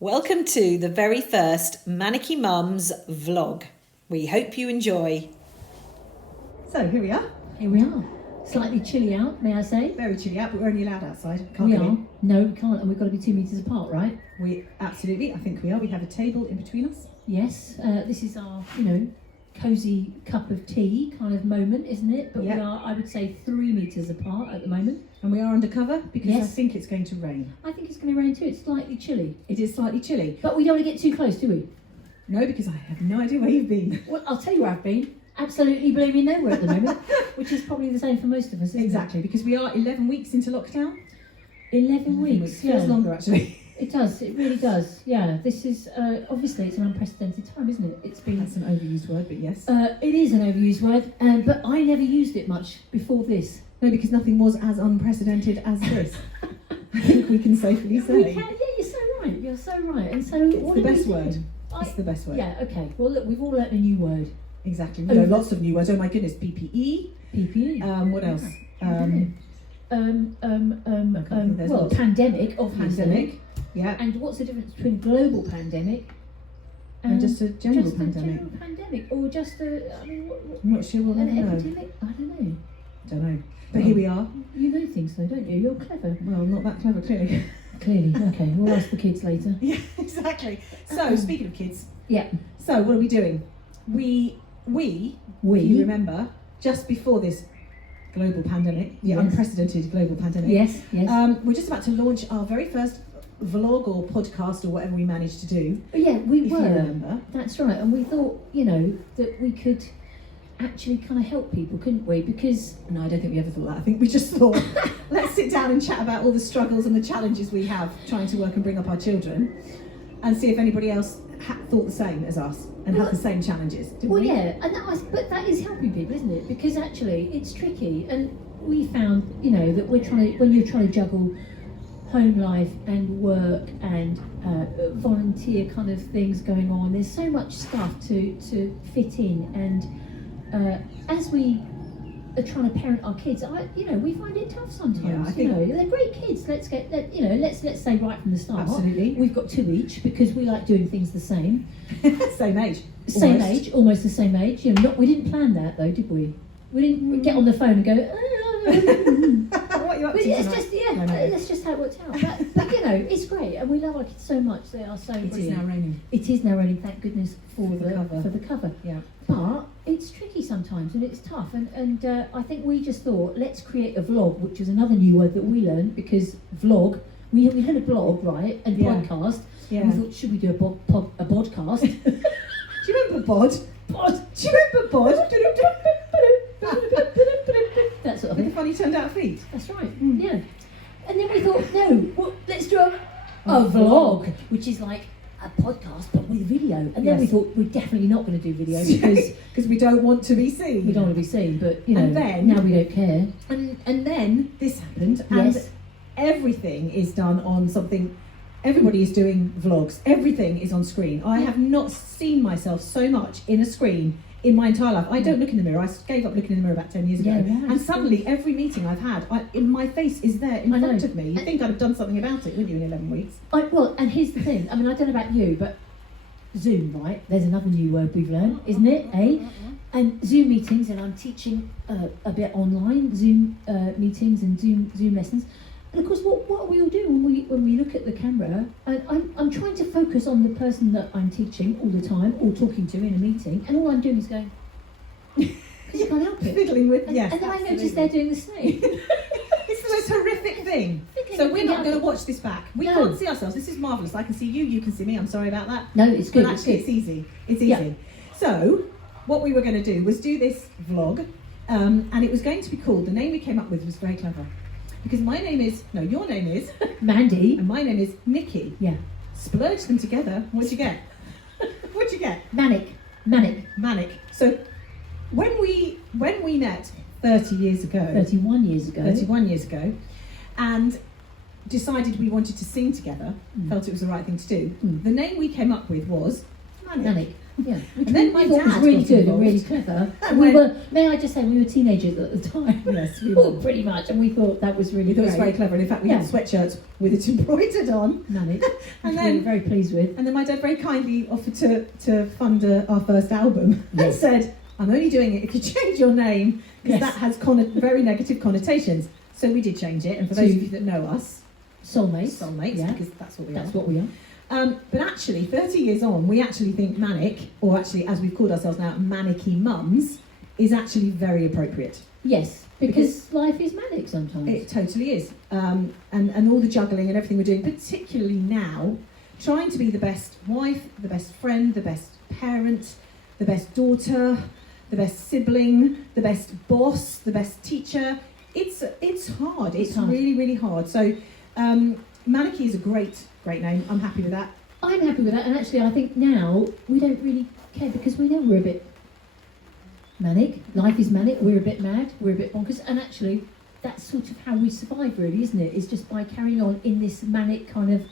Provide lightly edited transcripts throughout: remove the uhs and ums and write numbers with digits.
Welcome to the very first Mannicki Mums vlog. We hope you enjoy. So here we are. Here we are. Slightly chilly out, may I say? Very chilly out, but we're only allowed outside. We are. No, we can't, and we've got to be 2 metres apart, right? We absolutely, I think we are. We have a table in between us. Yes, this is our, cosy cup of tea kind of moment, isn't it? But Yep. we are, I would say, 3 metres apart at the moment. And we are undercover because I Yes. think it's going to rain. I think it's going to rain too. It's slightly chilly. It is slightly chilly. But we don't want to get too close, do we? No, because I have no idea where you've been. Well, I'll tell you where I've been. Absolutely blooming nowhere at the moment, which is probably the same for most of us, isn't Exactly, because we are 11 weeks into lockdown. it? 11 weeks, Feels yeah. longer, actually. It does, it really does. Yeah, this is, obviously it's an unprecedented time, isn't it? It's been... That's an overused word, but yes. It is an overused word, but I never used it much before this. No, because nothing was as unprecedented as this. I think we can safely say. We can, yeah, you're so right, you're so right. And so what the do we best do? word. It's the best word. Yeah, okay. Well, look, we've all learnt a new word. Exactly. We know lots of new words. Oh my goodness, PPE. PPE. What else? There's Well, lots. pandemic, obviously. Pandemic. Yeah. And what's the difference between global pandemic And just a general just pandemic. a general pandemic, or just a, I mean, what, I'm not sure we'll an ever know. epidemic? I don't know. Don't know. But here we are. You know things though, don't you? You're clever. Well, not that clever, clearly. Clearly. Okay, we'll ask the kids later. Yeah, exactly. So, speaking of kids, Yeah. so what are we doing? We, if you remember, just before this global pandemic, the Yes. unprecedented global pandemic, Yes, yes. we're just about to launch our very first vlog or podcast or whatever we managed to do. Yeah, we If were. you remember. That's right, and we thought, that we could actually kind of help people, couldn't we? Because No, I don't think we ever thought that. I think we just thought, let's sit down and chat about all the struggles and the challenges we have trying to work and bring up our children, and see if anybody else thought the same as us and had the same challenges. Didn't well, we? yeah, and but that is helping people, isn't it? Because actually, it's tricky, and we found, that when you're trying to juggle home life and work and volunteer kind of things going on, there's so much stuff to fit in, and as we are trying to parent our kids, we find it tough sometimes. Yeah, I think- they're great kids. Let's say right from the start. Absolutely. We've got 2 each because we like doing things the same. Same age. Same Almost. age, almost the same age. We didn't plan that though, did we? We didn't get on the phone and go. What are you up But to it's tonight? just No, no. that's just how it worked out. But it's great, and we love our kids so much. They are so It is brilliant. now raining. It is now raining, thank goodness for the cover. For the cover. Yeah. But it's tricky sometimes, and it's tough. And I think we just thought, let's create a vlog, which is another new word that we learned, because vlog. We had a blog, right, and Yeah. podcast. Yeah. And we thought, should we do a podcast? Do you remember Bod? Bod. Do you remember Bod? That sort of With thing. the funny turned out feet. That's right. Yeah. And then we thought, no, let's do a vlog, which is like a podcast but with video. And then we Yes. thought we're definitely not going to do video because we don't want to be seen. we don't want to be seen. But And then- now we don't care. And then this happened, and Yes. everything is done on something. Everybody is doing vlogs. Everything is on screen. I have not seen myself so much in a screen in my entire life. I don't look in the mirror. I gave up looking in the mirror about 10 years ago. Yeah, right. And suddenly, every meeting I've had, my face is there in I front know. of me. You'd think I'd have done something about it, wouldn't you, in 11 weeks? Well, and here's the thing. I mean, I don't know about you, but Zoom, right? There's another new word we've learned, isn't it? And Zoom meetings, and I'm teaching a bit online Zoom meetings and Zoom lessons. And of course, what are we all doing when we look at the camera? And I'm trying to focus on the person that I'm teaching all the time or talking to in a meeting, and all I'm doing is going. Because you can't help it. Fiddling with, And, yes. and then I absolutely. notice they're doing the same. It's the most horrific thing. So we're not going to watch this back. We No. can't see ourselves. This is marvellous. I can see you, you can see me. I'm sorry about that. No, it's good. But It's actually, good. it's easy. It's easy. Yeah. So, what we were going to do was do this vlog, and it was going to be called, the name we came up with was very clever. Because your name is, Mandy. and my name is Nicki. Yeah. Splurge them together, what'd you get? What'd you get? Manic. Manic. So, when we met 30 years ago, 31 years ago. 31 years ago, and decided we wanted to sing together, felt it was the right thing to do. The name we came up with was Manic. Yeah. Which And then we my thought was dad really got good and involved. really clever. And And we when- were, may I just say, we were teenagers at the time. Yes, we Well, were. pretty much, and we thought that was really We thought it was great. very clever, and in fact, we Yeah. had sweatshirts with it embroidered on. Manic. And Which we were then, very pleased with. and then my dad very kindly offered to fund our first album and Yes. said, "I'm only doing it if you change your name, because Yes. that has very negative connotations." So we did change it, and for those of you that know us, Soulmates. soulmates, Yeah. because that's what we That's are. what we are. But actually, 30 years on, we actually think Manic, or actually as we've called ourselves now, Mannicki Mums, is actually very appropriate. Yes, because life is manic sometimes. It totally is. And all the juggling and everything we're doing, particularly now, trying to be the best wife, the best friend, the best parent, the best daughter, the best sibling, the best boss, the best teacher. It's hard. It's hard. really, really hard. So Mannicki is a great name. I'm happy with that. I'm happy with that, and actually, I think now we don't really care because we know we're a bit manic. Life is manic. We're a bit mad. We're a bit bonkers, and actually, that's sort of how we survive, really, isn't it? It's just by carrying on in this manic kind of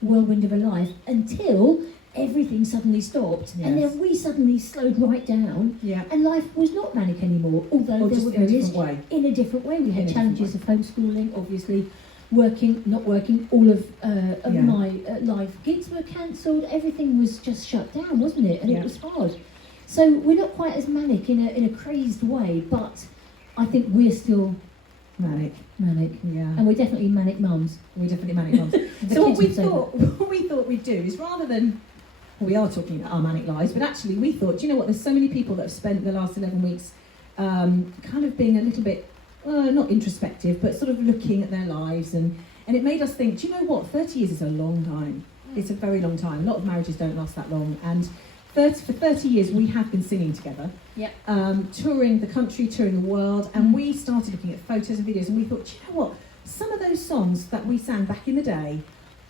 whirlwind of a life until everything suddenly stopped, and Yes. then we suddenly slowed right down, Yeah. and life was not manic anymore. Although Or there just were in a various different way. in a different way. We In a had different challenges of homeschooling, obviously, working, not working. All of Yeah. my live gigs were cancelled. Everything was just shut down, wasn't it? And Yeah. it was hard. So we're not quite as manic in a crazed way, but I think we're still Manic. manic, Yeah. and we're definitely manic mums. We're definitely Manic Mums. The So what kids we would say that. what we thought we'd do is, rather than, well, we are talking about our manic lives, but actually we thought, do you know what? There's so many people that have spent the last 11 weeks kind of being a little bit not introspective, but sort of looking at their lives, and it made us think, do you know what? 30 years is a long time. It's a very long time. A lot of marriages don't last that long, and for 30 years we have been singing together. Yep. Touring the country, touring the world, and we started looking at photos and videos, and we thought, do you know what? Some of those songs that we sang back in the day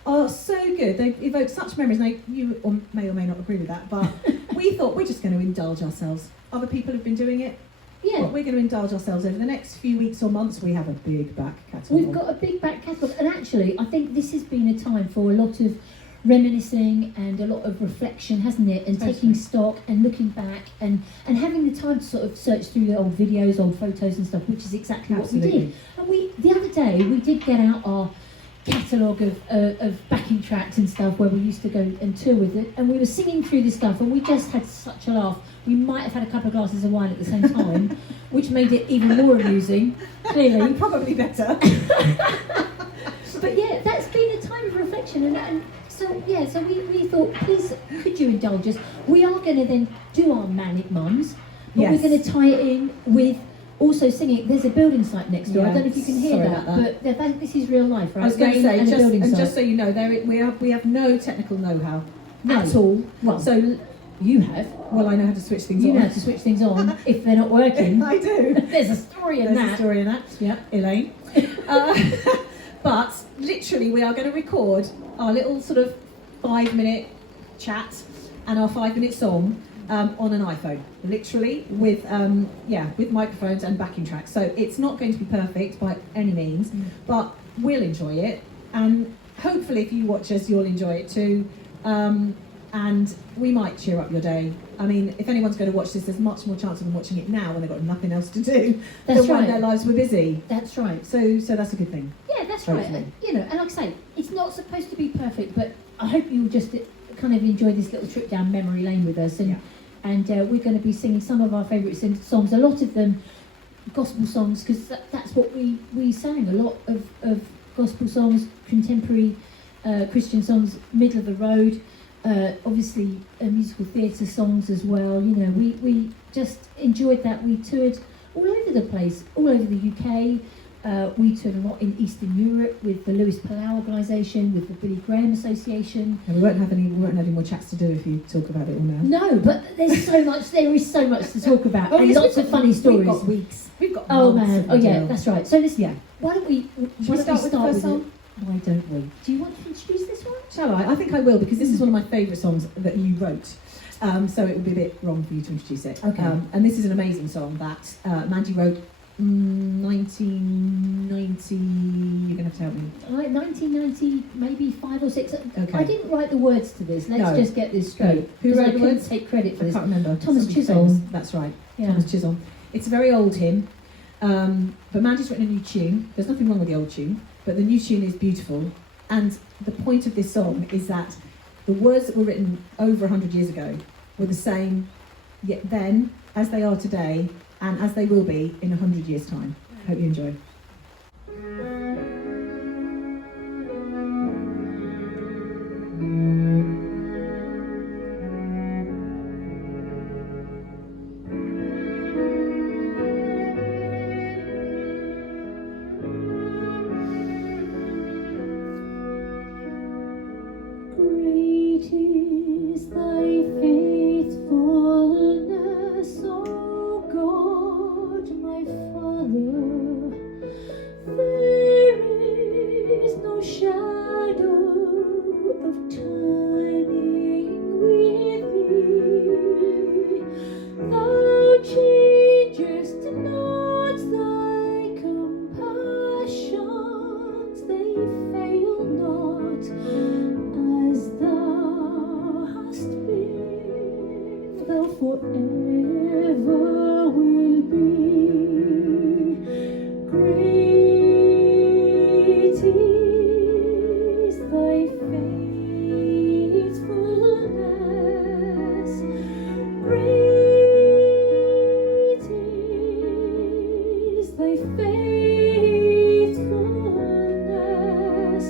are so good. They evoke such memories. Now, you may or may not agree with that, but we thought we're just going to indulge ourselves. Other people have been doing it. Yeah. Well, we're going to indulge ourselves over the next few weeks or months. We have a big back catalogue. We've got a big back catalogue, and actually, I think this has been a time for a lot of reminiscing and a lot of reflection, hasn't it? And Totally. taking stock and looking back and having the time to sort of search through the old videos, old photos and stuff, which is exactly what we Absolutely. did. And the other day, we did get out our catalogue of backing tracks and stuff where we used to go and tour with it, and we were singing through this stuff, and we just had such a laugh. We might have had a couple of glasses of wine at the same time, which made it even more amusing, clearly. And probably better. But yeah, that's been a time of reflection, and so yeah, so we thought, please, could you indulge us? We are going to then do our Manic Mums, but Yes. we're going to tie it in with also singing. There's a building site next door. I Yeah, don't know if you can hear sorry that, about that. but this is real life, right? I was going to Rain say, and a building site. just so you know, we have no technical know-how No. at all. Well, So, you have. well, I know how to switch things You on. know how to switch things on if they're not working. I do. There's a story in There's a that. story in that. Yeah, Elaine. But literally, we are going to record our little sort of 5-minute chat and our 5-minute song on an iPhone, literally with with microphones and backing tracks. So it's not going to be perfect by any means, but we'll enjoy it, and hopefully, if you watch us, you'll enjoy it too. And we might cheer up your day. I mean, if anyone's going to watch this, there's much more chance of them watching it now when they've got nothing else to do That's than when right. their lives were busy. That's right. So that's a good thing. Yeah, that's right. Hopefully. You know, and like I say, it's not supposed to be perfect, but I hope you'll just kind of enjoy this little trip down memory lane with us. And we're going to be singing some of our favourite songs. A lot of them gospel songs, because that's what we sang. A lot of gospel songs, contemporary Christian songs, middle of the road. Obviously, musical theatre songs as well. You know, we just enjoyed that. We toured all over the place, all over the UK. We toured a lot in Eastern Europe with the Lewis Palau organisation, with the Billy Graham Association. And we won't have any more chats to do if you talk about it all now. No, but there's so much. There is so much to talk about, Oh, and yes, lots we've of got- funny stories. We've got weeks. We've got Oh months man! of Oh yeah, material. that's right. So listen, Yeah. why don't we start with the first song? it? Why don't we? Do you want to introduce this one? Shall I? I think I will, because this is one of my favourite songs that you wrote. So it would be a bit wrong for you to introduce it. Okay. And this is an amazing song that Mandy wrote 1990. You're going to have to help me. 1990, maybe 5 or 6. Okay. I didn't write the words to this. Let's No. just get this straight. Who 'cause wrote I the couldn't words? take credit for I this. can't remember. Thomas Somebody Chisholm. famous. That's right. Yeah. Thomas Chisholm. It's a very old hymn, but Mandy's written a new tune. There's nothing wrong with the old tune, but the new tune is beautiful. And the point of this song is that the words that were written over 100 years ago were the same yet then as they are today and as they will be in 100 years' time. Hope you enjoy. Great is thy faithfulness, O God, my Father. There is no shadow of turning with thee. Thou changest not thy compassions, they fail not. As thou hast been, thou forever will be. Great is thy faithfulness. Great is thy faithfulness.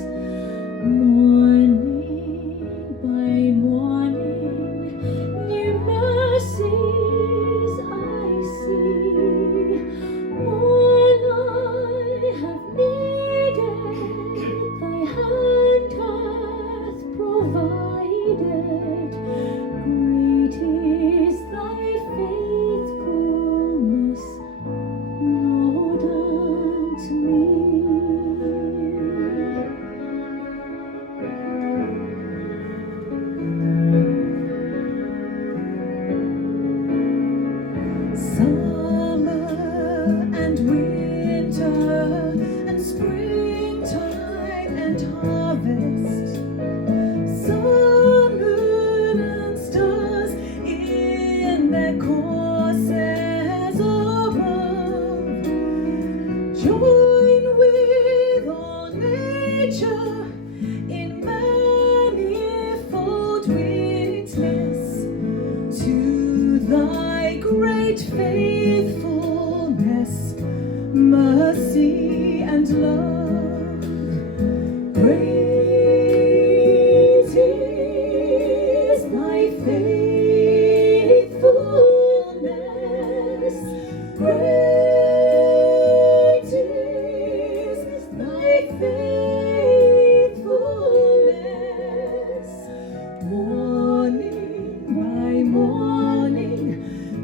Morning by morning, new mercies I see. All I have needed, thy hand hath provided. Great is thy faithfulness, Lord, unto me. Summer and winter and springtime and harvest, sun, moon and stars in their courses above, join with all nature in manifold witness to thy great faithfulness, mercy and love. Great is thy faithfulness. Great is thy faithfulness. Morning by morning,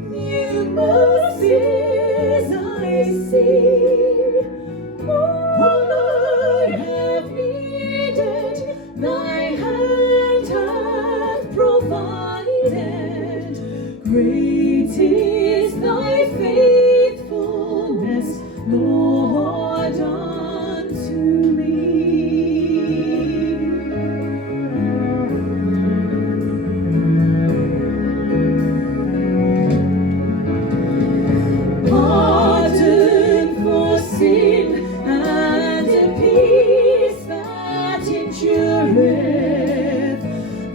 new mercies I see. All I have needed, thy hand hath provided. Great is thy faithfulness, Lord, unto me. Pardon for sin and a peace that endureth.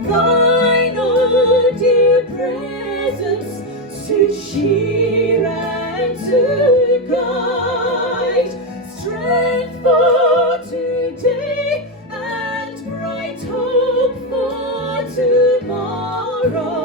Thine own dear presence to cheer and to guide. Strength for today and bright hope for tomorrow.